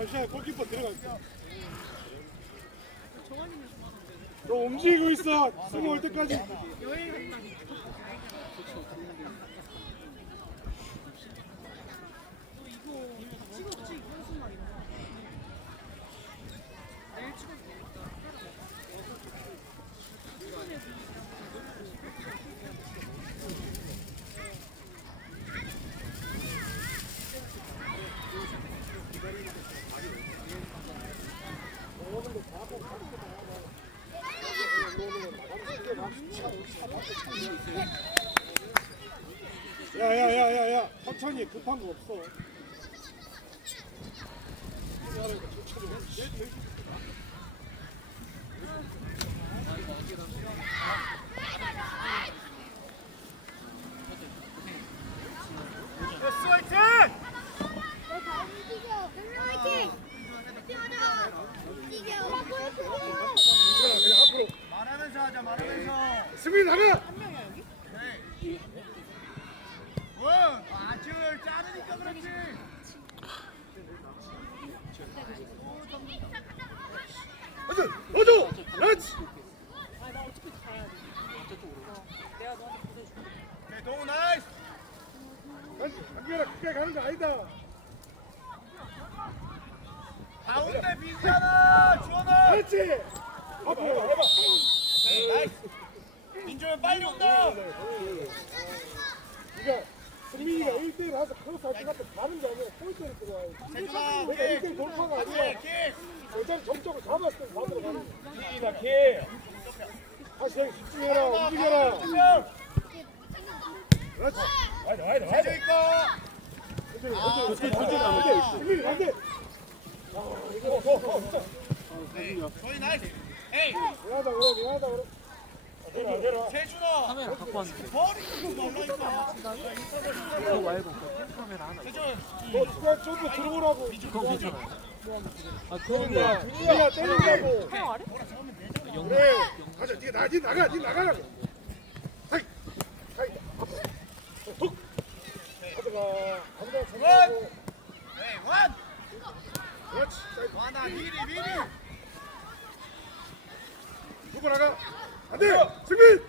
잠시만 골키퍼 들어갔어. 너 움직이고 있어. 승우 올 때까지. 야야야야야. 천천히. 급한 거 없어. 그냥 앞으로. 말하면서 하자 말하면서. 승민 나가. 원 아줄 자르니까 그렇지 어저 어저. 그렇지. 동우 나이스 한결아 그게 가는 거 아니다. 가운데 빈잖아 주원아 그렇지. 앞으로 해봐. 나이스 민준은 빨리 온다 그러니까 1대1 하서 크로스 할때 같은 다른 게 아니라 포인트를 들어와야 돼. 세준아 내가 오케이. 1대1 돌파가 아니라 킥. 여장 점적으로 잡았을 때 받으러 가는 거야. 킥이다 킥. 다시 형 집중해라. 움직여라. 그렇지. 와이드 와이드 세준 있고. 어디 어디 어디 승민이 어디 아. 이거 어, 어, 저희 나이스. 에이 미안하다 그래 미안하다 그래 세준아. 카메라 갖고 왔는데. 머리 끄고 말라니까. 그거 말고 그 캠카메라 하나 세준 너 누가 좀더 들어오라고. 그건 괜찮아요. 아 그건 야 뭐. 준이가 때린다고. 영상 그래. 가자 니가 나가 니 나가 니 나가라고. 하이. 하이. 톡. 가져가. 가져가 원. 그렇지 자, 와나 미리 미리. 누구 나가 안돼 승민!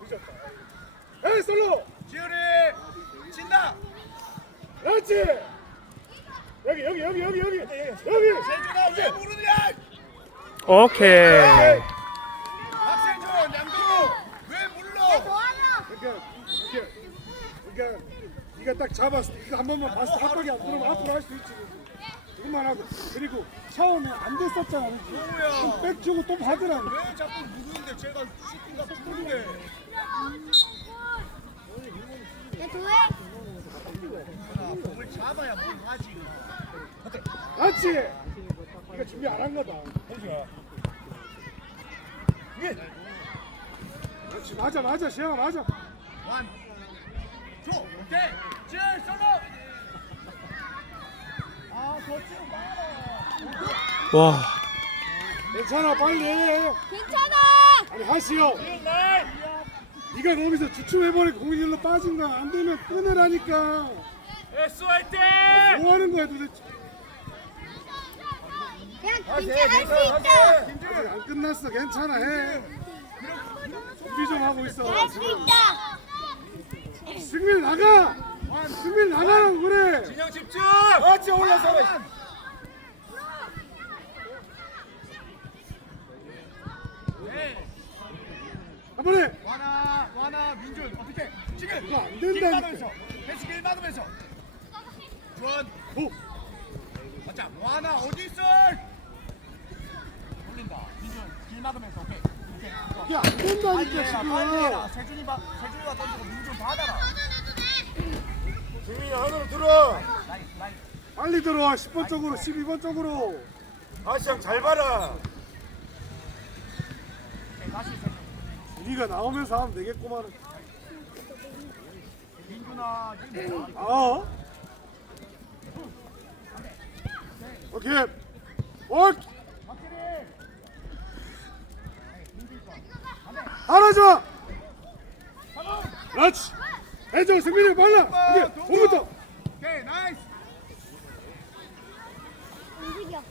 늦었다 에이 솔로! 지율이 친다! 그렇지! 여기 여기 여기 여기 여기! 여기! 세준아 왜 모르냐? 오케이. 박세준 양준호 왜 몰라? 그러니까 이게 그러니까 네가 딱 잡았을 때 이거 한 번만 봤을 때 합박이 안 들어오면 앞으로 할 수 있지. 그것만 하고 그리고 처음에 안 됐었잖아? 그럼 백 주고 또 받으라고 왜 자꾸 누구인데 제가 슈팅가 누구인데. 뭘 잡아야 뭘 하지. 맞지? 이거 준비 안 한 거다. 그렇지 맞아 맞아. 시영아 맞아. 원, 투, 오케이, 칠, 솔로. 아, 거치고 말아. 와. 괜찮아 빨리 해. 괜찮아. 아니 하시오. 네가 거기서 주춤해버리고 공이 일로 빠진 거안 되면 끊으라니까. S 화이팅! 뭐 하는 거야 도대체? 야, 괜찮아 할수 있다. 아직 안 끝났어. 괜찮아 해. 준비 좀 하고 있어. 할 수 있다. 승민 나가! 승민 나가라고 그래! 진영 집중! 같이 올라서 한 번에 와나, 와나, 민준, 어떻게? 지금! 이거 안길 된다니까. 막으면서, 패스 길 막으면서. 주원, 오 맞자, 와나, 어디 있어? 올린다. 민준, 길 막으면서, 오케이. 오케이. 좋아. 이게 안 빨리 된다니까 해라, 빨리 해라. 지금 세준이 봐, 세준이가 던지고 민준 받아라. 승민이 안으로 들어 나이스, 나이스. 빨리 들어와 10번 쪽으로 12번 쪽으로 아시양 잘 봐라. 오케이, 다시 세준. 네가 나오면서 하면 되겠구만 민준아, 아 오케이. 올! 알아줘 그렇지 해줘 승민이 빨라! 오케이 몸부터! 오케이, 나이스. 이겨.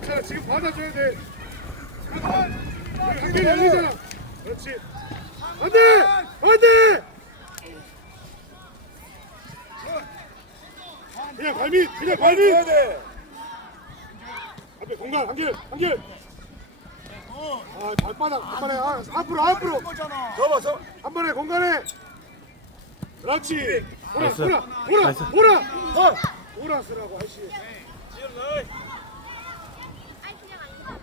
괜찮아 지금 받아줘야 돼 한개 열리잖아. 그렇지. 안돼! 안돼! 그냥 발밑 그냥 발밑! 해야 돼. 앞에 공간 한개 한개 아 발바닥 한 번에 아, 앞으로 앞으로! 접어, 접어. 한 번에 공간에! 그렇지. 보라 보라 나이스. 보라! 어 보라 쓰라고 하시 아니 그냥 안 이겨.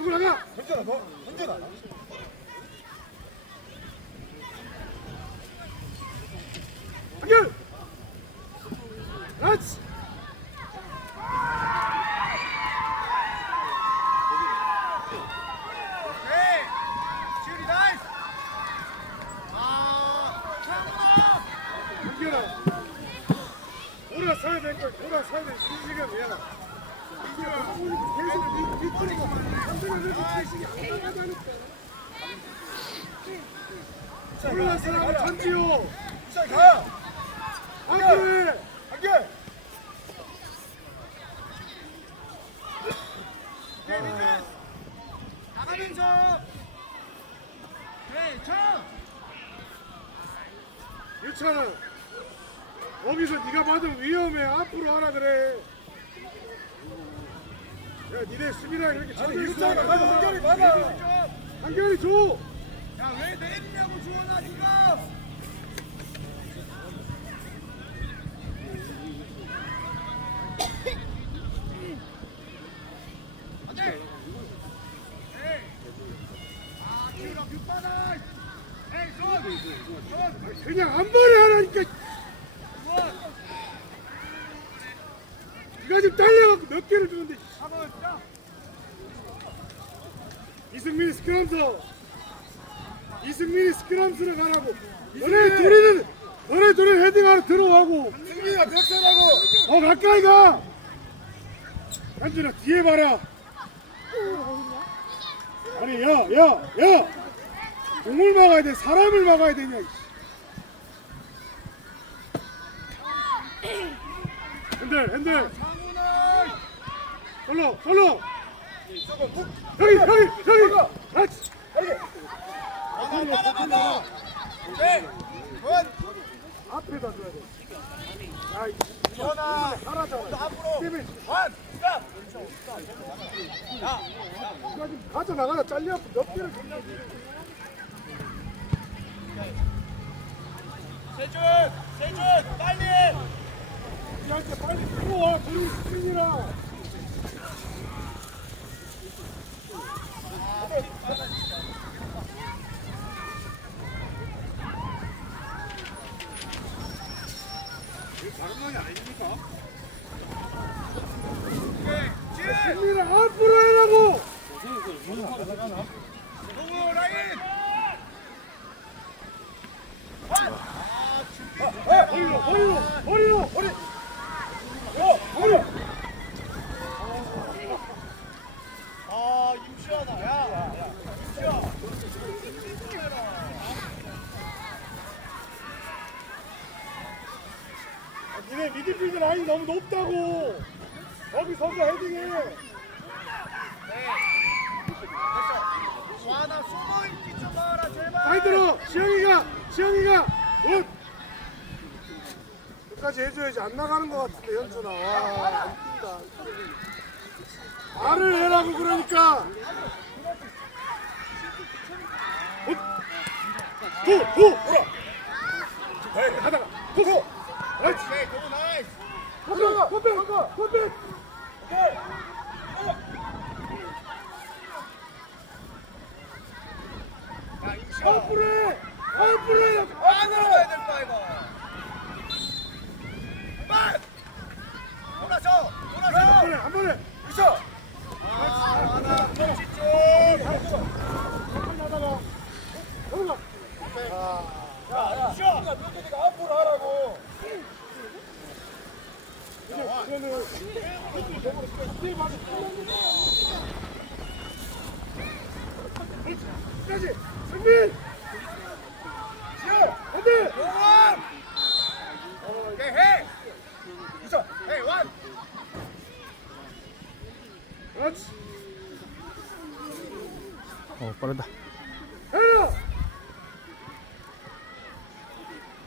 누구 나가 현준아, 너, 현준아. 한결 그렇지 오케이. 지훈이 나이스. 아, 창훈아. 한결아 보라 서야 될걸 보라 서야 돼 지금이야 이게 계속 밑으로 한번에 넣어도 계식이 안 나가다니까 보라 서라고 천지요 시작, 가. 한결 한개. 오케이, 민준. 나가면서. 오케이, 청. 유찬아 거기서 네가 받으면 위험해 앞으로 하라 그래 야 니네 수비랑 이렇게 아니, 유찬아, 가면 한결이 받아. 한결이 줘 야, 왜 내리냐고 주원아 지금. 안돼. 에이. 아, 지훈아 윗바닥. 에이, 손. 손. 그냥 한 번에 하라니까 손. 네가 지금 딸려갖고 몇 개를 주는데 한번 딱. 이승민이 스크럼서 이승민이 스크럼스를 가라고. 너네 둘이는 너네 둘이 헤딩하러 들어가고. 승민아, 벽세라고. 어 가까이 가. 현준아 뒤에 봐라. 아니 야 야 야. 공을 막아야 돼. 사람을 막아야 되냐. 핸들 핸들. 솔로 솔로. 여기 여기 여기 그렇지 하나, 하나, 하나. 오케이. 굿. 앞에다 줘야 돼 야, 이 주원아. 하나잖아 앞으로. 때문에 원. 스탑. 누가 지금 가져 나가다 잘려갖고 몇 개를 세준. 세준. 빨리. 우리한테 빨리 들어와 둘이 스크린이라 장난이 아닙니까? 오케이. 지훈. 승민아 앞으로 해라고 동호 라인. 허리로 허리로 허리로 허리 어 허리 아, 임시하다. 야, 야, 야. 임시야. 아, 니네 미드필드 라인이 너무 높다고 거기 서서 헤딩해 와, 나 숨어 있기 좀 봐라, 제발. 많이 들어 지영이가 지영이가 굿 해줘야지 안 나가는 것 같은데 현준아. 와 안 뛴다. 말을 해라고 그러니까. 도도 하다가 도도. 그렇지 오케이, 동호 나이스. 컴백 컴백 컴백 야, 임시야. 앞으로 해 앞으로 해안 들어가야 될 거야, 이거. 만! 돌아서! 한 돌아서! 번에 한 번에 있어. 아, 하나, 집중! 하다가 넘어가 야, 야, 승민아, 벽세가 앞으로 하라고. 이거는 이게 맞아. 끝까지 승민. 지호 안돼. 원. 오케이 해. 있어. 헤이 원. 그렇지. 어 빠르다 해라.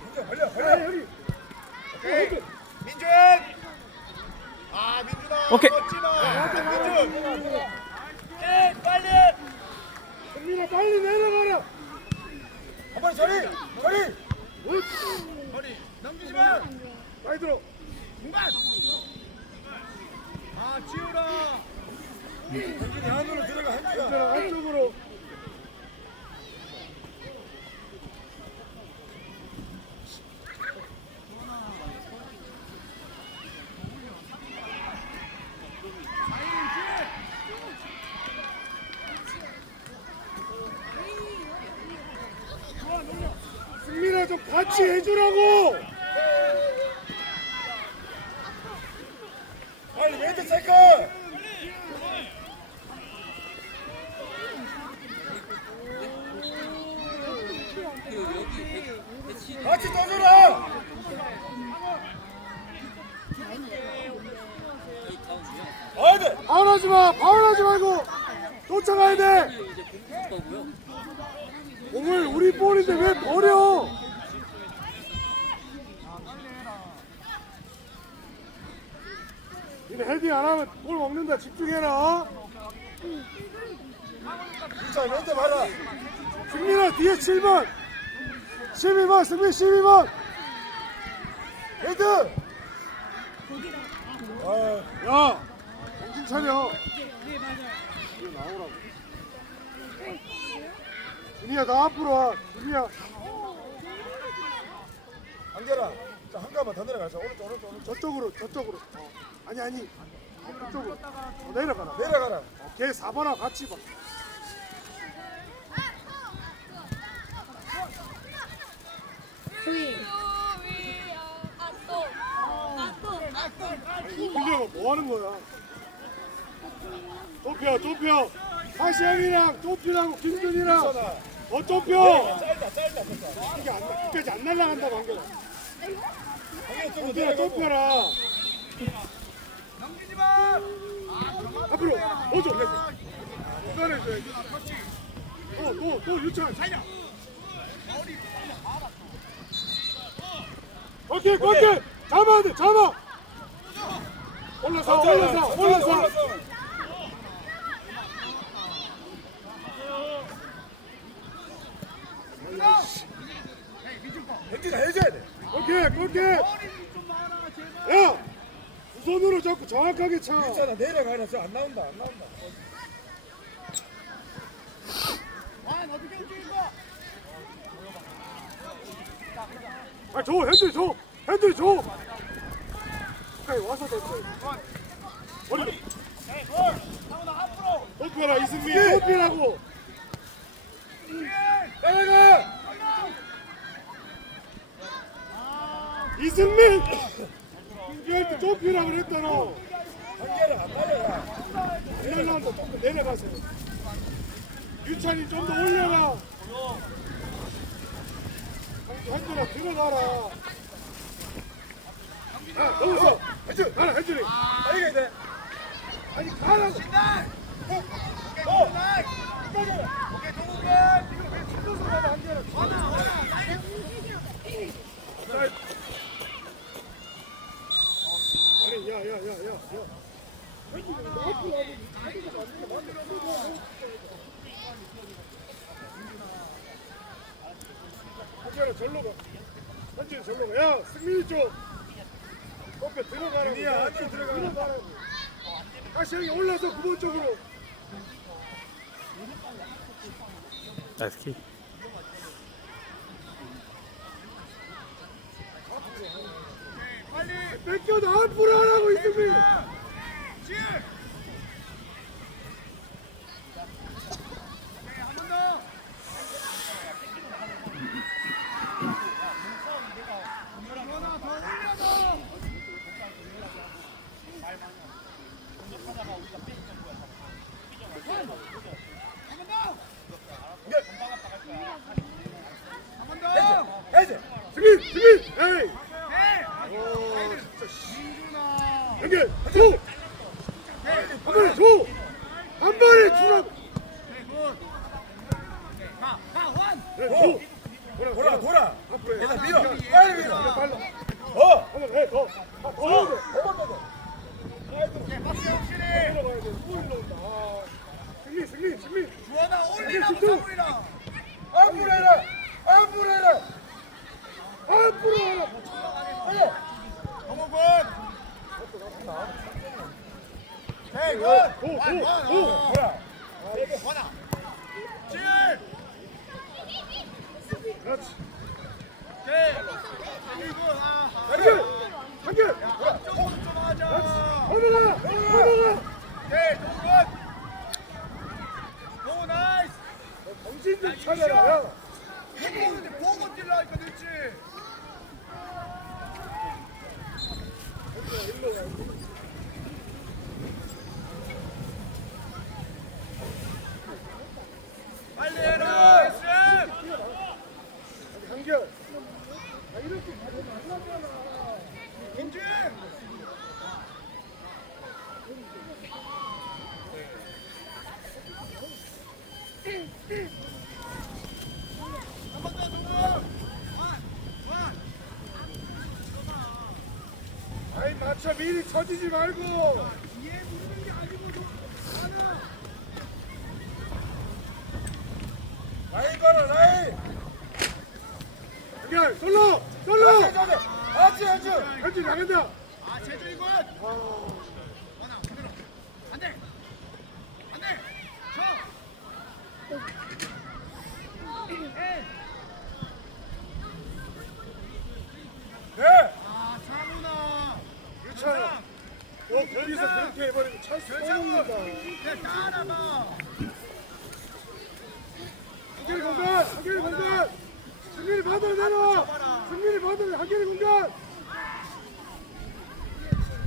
민준 걸려 해 걸려. 여기. 오케이. 민준. 아 민준아. 오케이. 멋지다. 민준. 해 빨리 승민아 빨리 내려가라. 한번 저리 저리. 그렇지. 저리 넘기지 마. 많이 들어. 중간. 아 지우라. 현진이 안으로 들어가. 들어 안쪽으로. 승민아 좀 같이 해주라고. 빨리 왼쪽 체크. 같이 떠줘라. 가야 돼. 파울하지 마. 파울하지 말고 쫓아가야 돼. 공을 우리 볼인데 왜 버려? 니네 헤딩 안 하면 골 먹는다. 집중해라. 자 왼쪽 봐라. 승민아 뒤에 7번. 12번 승민 12번. 헤드. 아야 정신 차려. 이거 나오라고. 준이야 나 앞으로 와. 준이야. 안겨라. 자한 가만 더 내려가자. 오른쪽 오른쪽 오른쪽. 저쪽으로 저쪽으로. 어. 아니 아니. 저쪽으로. 어, 내려가라. 내려가라. 어, 걔 4번하고 같이 봐. 이거 뭐 하는 거야? 좁혀 좁혀. 화시형이랑 좁히라고 김준이랑 짧다 됐다. 이게 안 나- 끝까지 안 날라간다 방금. 내려가고. 좁혀라. 넘기지 마. 앞으로 레스. 기다려줘야지. 또또또 유찬. 오케이 오케이 잡아야 돼 잡아. 올라서 올라서 올라서. 현진아 해줘야 돼. 오케이 오케이. 야. 두 손으로 잡고 정확하게 차. 괜찮아 내려가라. 저안 나온다 안 나온다. 줘, 핸들 줘, 핸들 줘. 가까이 와서 던져. 머리. 높여라 이승민, 높이라고. 내려가. 이승민. 때 높이라고 그랬잖아. 한 개를 안. 내려간다, 조금 내려가세요. 유찬이 좀 더 올려라. 현준아 들어가라. 아, 넘어서. 현준, 가라 현준이. 빨리 가야 돼. 아니 가라고. 어. 오케이 동욱은 이거 왜 뒤로서 가면 안 되나? 아니 야 야 야 야 야. 현준아 절로 가. 현준이 절로 가. 야 승민이 쪽. 옆에 들어가라. 준이야, 안으로 들어가. 들어가라고. 다시 여기 올라서 9번 쪽으로. 나이스 킥 뺏겨도 앞으로 하라고 이승민. 앞으로 해. 얘들아, 밀어. 빨리 밀어. 어. 한번 해. 더. 아, 더 올라온다. 아. 승리, 승리, 승리. 주원아 올리라고 집중. 사물이라. 앞으로 해라. 앞으로 해라. 앞으로 하라. 해. 동욱은. 네, 굿. 고, 원, 고, 원, 고. 어. 뭐야? 원아. 칠. 그렇지. 오케이. 이거 아. 한결, 한결. 조금 좀 하자. 하늘아, 하늘아. 오케이, 동욱은. 오 나이스. 정신 좀 차려라. 야. 보고 보고 뛰라니까 늦지. 빨리 해라. SM. 한결. 아, 이렇게 가지 말라잖아. 김진. 한번 더, 동욱. 원, 원. 맞춰 미리 쳐지지 말고. 얘 묻는 게 아니고 좀 하나. 라인 봐라 라인. 한결 솔로, 솔로. 아지 아지. 현진 나간다. 아 제주 이건. 원아 그대로. 안돼. 안돼. 쳐. 네. 아 사문아. 그렇잖아. 너 거기서 그렇게 해버리면 찬스. 그냥 따라가. 한결이 공간, 한결이 공간. 승민이 받아 내놔. 승민이 받아 한결이 공간.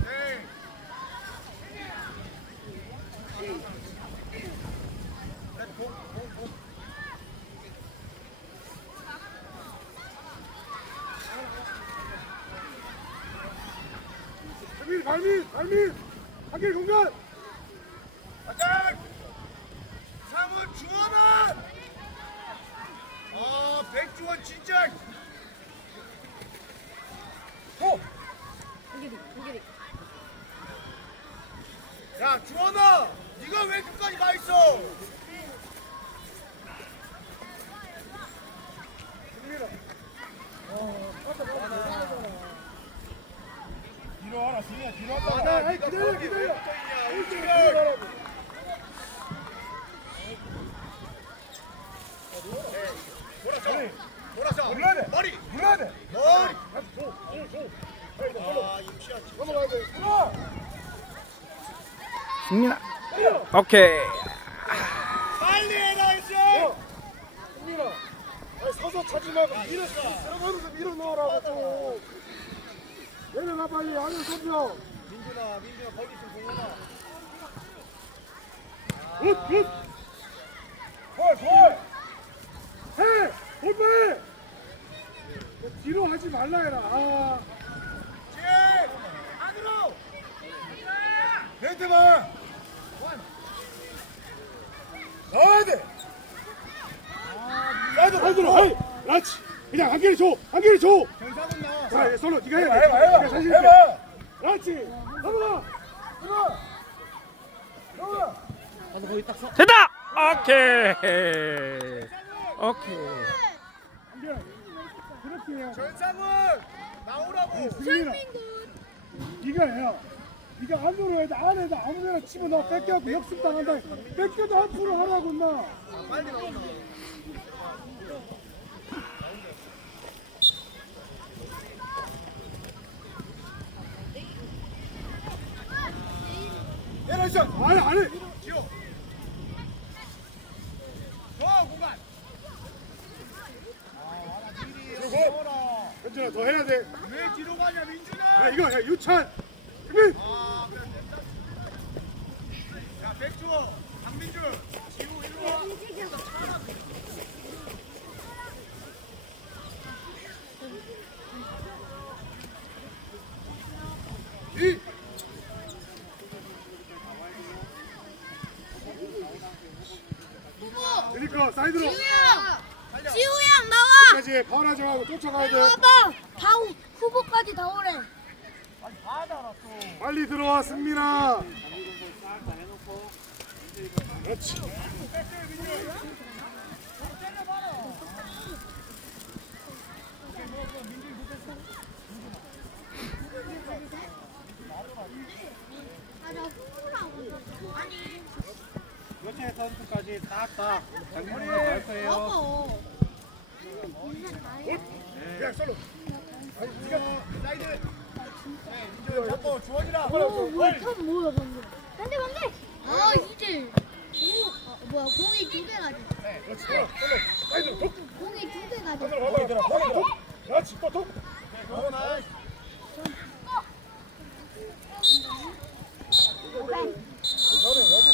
네. 승민이 발밑, 발밑. 한결이 공간. 가자. 사문 주원아. 아 백주원 진짜. 호. 한결이, 한결이. 야 네가 왜 끝까지 가 있어? 뒤로 와라 승희야 뒤로 아, 나, 아이, 기다려, 기다려. 일찍 들어가라고. 돌아서 돌아서 물러야 돼. 머리 돼. 머리. 아 임시야 넘어가야 돼. 들어. 승민아. 오케이. 빨리 해라 이제 어. 승민아. 아니, 서서 차지 말고 밀어, 들어가면서 밀어 넣으라고 좀. 내려가 빨리 안으로 좁혀. 민준아 민준아 거기 좀 공원아 굿, 굿. 볼, 볼. 해. 볼빨. 뒤로 하지 말라 해라. 아. 제 안으로 멘트 봐. 나와야 돼. 나도 거기로. 헤이. 그렇지. 그냥 한 개를 줘. 한 개를 줘. 나와 자, 얘 솔로 네가 해야 돼. 해봐, 해봐, 네가 자신 있게. 해봐. 그렇지. 넘어가. 들어. 넘어가. 나도 거기 딱 서. 됐다. 오케이. 오케이. 그렇게 돼. 전상훈 나오라고 승민아. 네가 해야. 네가 안으로 해야 돼. 안에다 아무데나 치면 너 뺏겨갖고 역습 당한다. 뺏겨도 앞으로 하라고 얘는 진짜 안해 안해. 지호 좋아 공간 그리고 현준아 더 해야 돼. 왜 뒤로 가냐 야 민준아 이거 야 유찬. 아. 그러니까 사이드로 지우 형! 지우 형 나와! 끝까지. 돼. 파울 하지 말고 쫓아가야 돼. 아빠 다 오- 후보까지 다 오래. 빨리 승민아. 그렇지. 교체 선수까지 장문으로 갈 거예요. 솔로. 아니 네가 사이드. 잡고 주원이랑. 오 뭐야 턴 방금. 반대 반대. 아 이제. 오 아, 뭐야 공이 두개 나지. 그렇지. 돌아. 솔로. 사이드로 톡. 공이 두개 나지. 하늘로 가봐. 들어. 하늘 톡. 그렇지. 또 톡.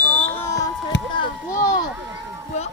아 잘했다. 와 뭐야?